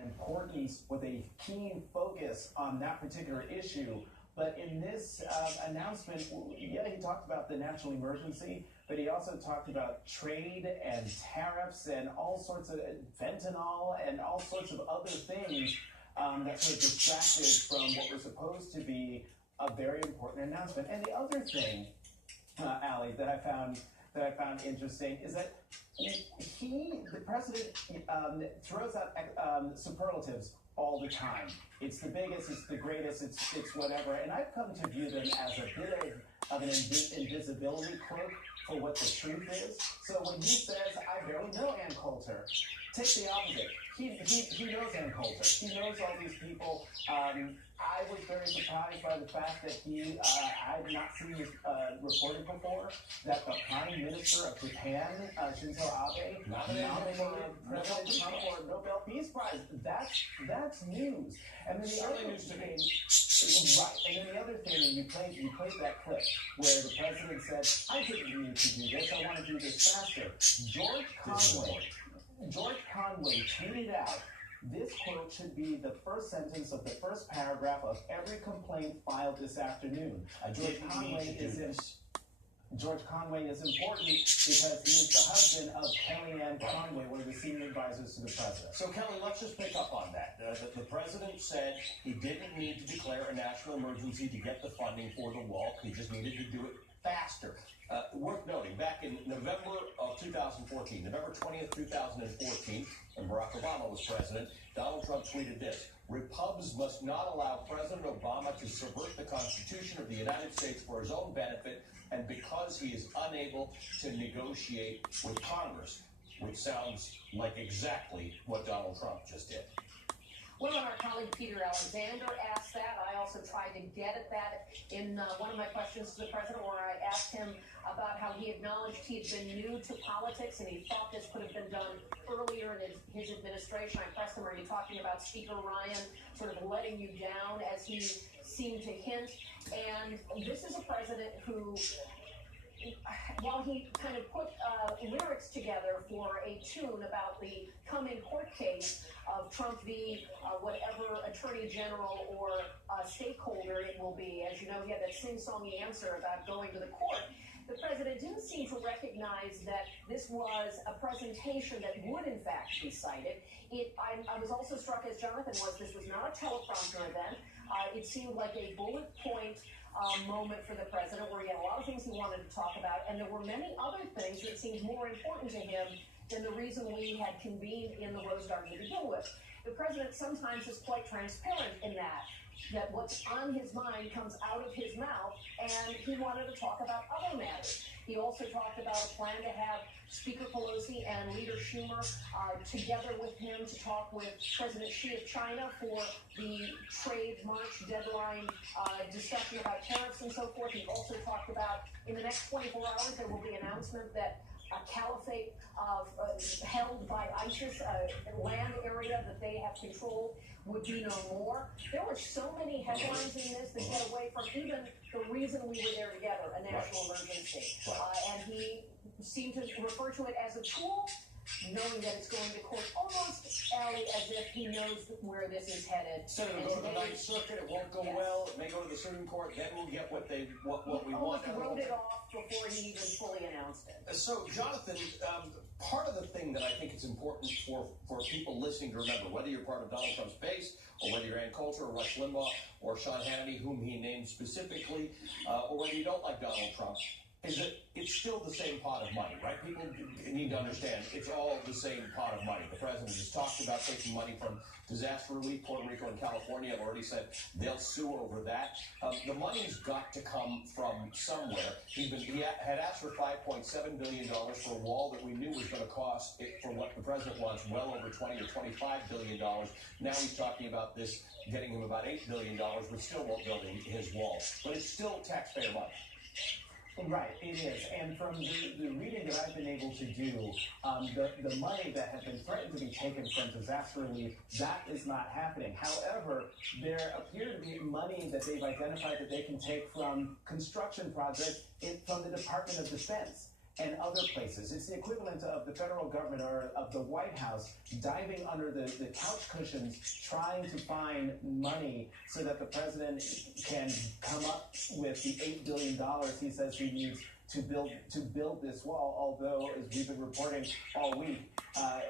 importance with a keen focus on that particular issue. But in this announcement, yeah, he talked about the national emergency, but he also talked about trade and tariffs and all sorts of fentanyl and all sorts of other things that sort of distracted from what was supposed to be a very important announcement. And the other thing, Allie, that I found interesting is that the president throws out superlatives all the time. It's the biggest, it's the greatest, it's whatever. And I've come to view them as a bit of an invisibility cloak for what the truth is. So when he says, I barely know Ann Coulter, take the opposite. He knows Ann Coulter. He knows all these people. I was very surprised by the fact that I've not seen this reported before, that the Prime Minister of Japan, Shinzo Abe, nominated President Trump for a Nobel Peace Prize. That's news. And then the other thing, right? And then the other thing, and you played that clip where the president said, "I didn't need to do this. I want to do this faster." George Conway tweeted out, "This quote should be the first sentence of the first paragraph of every complaint filed this afternoon." George Conway is important because he is the husband of Kellyanne Conway, one of the senior advisors to the president. So, Kelly, let's just pick up on that. The president said he didn't need to declare a national emergency to get the funding for the wall. He just needed to do it faster. Worth noting, back in November of 2014, November 20th, 2014, when Barack Obama was president, Donald Trump tweeted this: "Repubs must not allow President Obama to subvert the Constitution of the United States for his own benefit and because he is unable to negotiate with Congress," which sounds like exactly what Donald Trump just did. Well, and our colleague Peter Alexander asked that. I also tried to get at that in one of my questions to the president, where I asked him about how he acknowledged he had been new to politics and he thought this could have been done earlier in his administration. I pressed him, are you talking about Speaker Ryan sort of letting you down, as he seemed to hint? And this is a president who, while he kind of put lyrics together for a tune about the coming court case of Trump v. Whatever attorney general or stakeholder it will be, as you know, he had that sing-songy answer about going to the court. The president didn't seem to recognize that this was a presentation that would, in fact, be cited. I was also struck, as Jonathan was, this was not a teleprompter event. It seemed like a bullet point moment for the president, where he had a lot of things he wanted to talk about, and there were many other things that seemed more important to him than the reason we had convened in the Rose Garden to begin with. The president sometimes is quite transparent in that what's on his mind comes out of his mouth, and he wanted to talk about other matters. He also talked about a plan to have Speaker Pelosi and Leader Schumer together with him to talk with President Xi of China for the trade March deadline discussion about tariffs and so forth. He also talked about, in the next 24 hours, there will be an announcement that a caliphate held by ISIS, a land area that they have controlled, would be no more. There were so many headlines in this that get away from even the reason we were there together, a national emergency. And he seemed to refer to it as a tool, knowing that it's going to court, almost, Allie, as if he knows where this is headed. So it'll go to the Ninth Circuit, it won't go well, it may go to the Supreme Court, then we'll get what we want. He wrote it off before he even fully announced it. So, Jonathan, part of the thing that I think is important for people listening to remember, whether you're part of Donald Trump's base, or whether you're Ann Coulter or Rush Limbaugh or Sean Hannity, whom he named specifically, or whether you don't like Donald Trump, is that it's still the same pot of money, right? People need to understand it's all the same pot of money. The president has talked about taking money from disaster relief, Puerto Rico and California. I've already said they'll sue over that. The money's got to come from somewhere. He had asked for $5.7 billion for a wall that we knew was going to cost, for what the president wants, well over $20 or $25 billion. Now he's talking about this getting him about $8 billion, which still won't build his wall. But it's still taxpayer money. Right, it is. And from the reading that I've been able to do, the money that had been threatened to be taken from disaster relief, that is not happening. However, there appear to be money that they've identified that they can take from construction projects from the Department of Defense. and other places. It's the equivalent of the federal government or of the White House diving under the couch cushions trying to find money so that the president can come up with the $8 billion he says he needs to build this wall, although, as we've been reporting all week,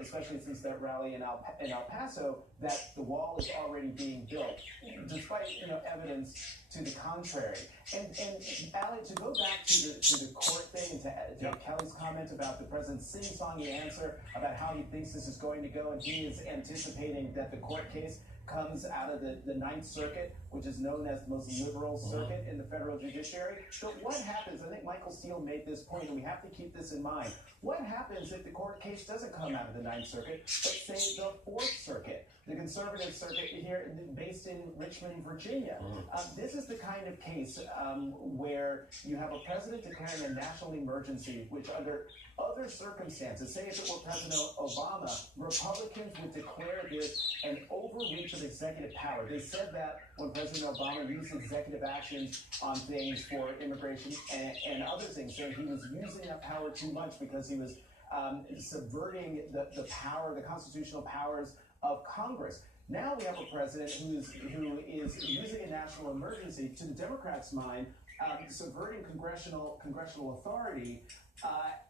especially since that rally in El Paso, that the wall is already being built, despite evidence to the contrary. And Ali, to go back to the court thing and to Kelly's comment about the president's sing-songy answer about how he thinks this is going to go, and he is anticipating that the court case comes out of the Ninth Circuit, which is known as the most liberal circuit in the federal judiciary. But what happens, I think Michael Steele made this point, and we have to keep this in mind. What happens if the court case doesn't come out of the Ninth Circuit, but say the Fourth Circuit, the conservative circuit here based in Richmond, Virginia? This is the kind of case where you have a president declaring a national emergency, which under other circumstances, say if it were President Obama, Republicans would declare this an overreach of executive power. They said that when President Obama used executive actions on things for immigration and other things, saying he was using that power too much because he was subverting the power, the constitutional powers of Congress. Now we have a president who is using a national emergency, to the Democrats' mind, subverting congressional authority.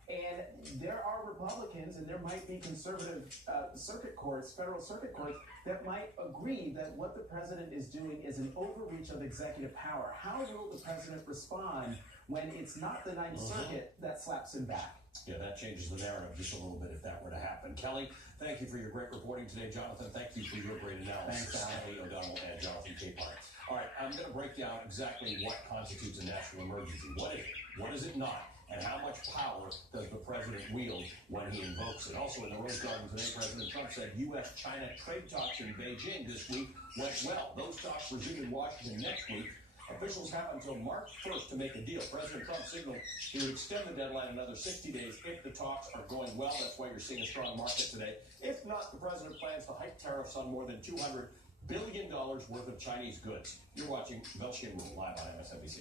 And there are Republicans, and there might be conservative circuit courts, federal circuit courts, that might agree that what the president is doing is an overreach of executive power. How will the president respond when it's not the Ninth Circuit that slaps him back? Yeah, that changes the narrative just a little bit if that were to happen. Kelly, thank you for your great reporting today. Jonathan, thank you for your great analysis. Thanks, Kelly O'Donnell and Jonathan Capehart. All right, I'm going to break down exactly what constitutes a national emergency. What is it? What is it not? And how much power does the president wield when he invokes it? Also, in the Rose Garden today, President Trump said U.S.-China trade talks in Beijing this week went well. Those talks resume in Washington next week. Officials have until March 1st to make a deal. President Trump signaled he would extend the deadline another 60 days if the talks are going well. That's why you're seeing a strong market today. If not, the president plans to hike tariffs on more than $200 billion worth of Chinese goods. You're watching Belchian Rule live on MSNBC.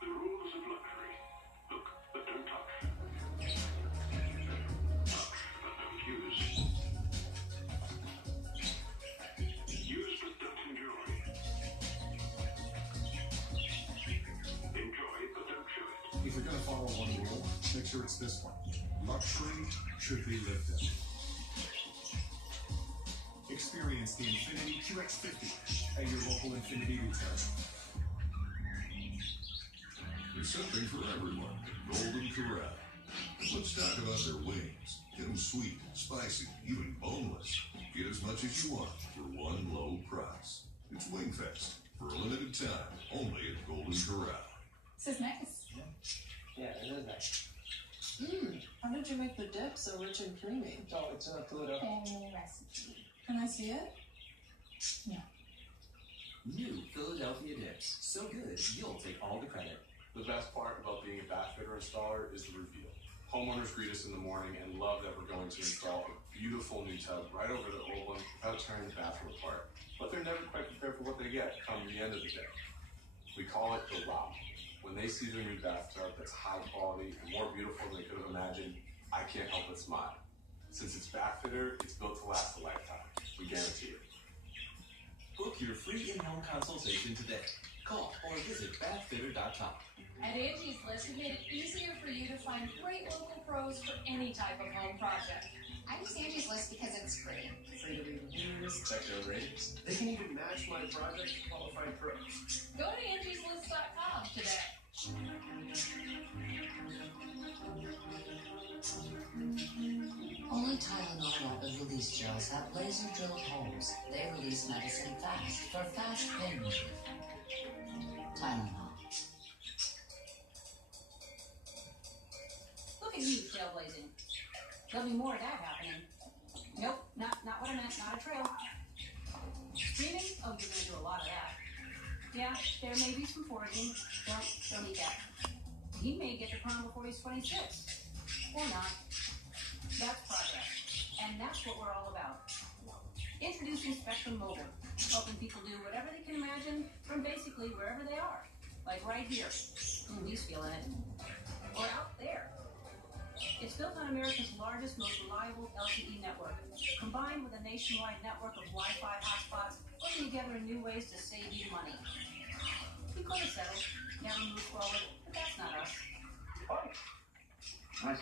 The rules of luxury. Look, but don't touch. Touch, but don't use. Use, but don't enjoy. Enjoy, but don't show it. If you're going to follow one rule, make sure it's this one. Luxury should be lived in. Experience the Infiniti QX50 at your local Infiniti retailer. There's something for everyone at Golden Corral. Let's talk about their wings. Get them sweet, spicy, even boneless. Get as much as you want for one low price. It's Wingfest for a limited time, only at Golden Corral. This is nice. Yeah, it is nice. How did you make the dip so rich and creamy? Oh, it's a Philadelphia. Recipe. Can I see it? No. New Philadelphia dips. So good, you'll take all the credit. The best part about being a bath fitter installer is the reveal. Homeowners greet us in the morning and love that we're going to install a beautiful new tub right over the old one without tearing the bathroom apart. But they're never quite prepared for what they get come the end of the day. We call it the wow. When they see their new bathtub that's high quality and more beautiful than they could have imagined, I can't help but smile. Since it's bath fitter, it's built to last a lifetime. We guarantee it. Book your free in-home consultation today. Call or visit bathfitter.com. At Angie's List, we made it easier for you to find great local pros for any type of home project. I use Angie's List because it's free. Free to read reviews, check their ratings. They can even match my project to qualified pros. Go to angieslist.com today. Only Tylenol rapid release gels have laser drilled holes. They release medicine fast for fast pain relief. Tylenol. Look at you, trailblazing. There'll be more of that happening. Nope, not what I meant, not a trail. Streaming? Oh, you're gonna do a lot of that. Yeah, there may be some foraging. Don't eat that. He may get to prom before he's 26. Or not. That's progress. And that's what we're all about. Introducing Spectrum Mobile, helping people do whatever they can imagine from basically wherever they are. Like right here. He's feeling it. Or out there. It's built on America's largest, most reliable LTE network, combined with a nationwide network of Wi-Fi hotspots, putting together new ways to save you money. We could have settled, never moved forward, but that's not us. Nice.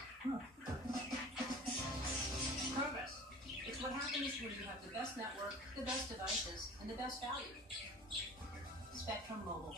Progress. It's what happens when you have the best network, the best devices, and the best value. Spectrum Mobile.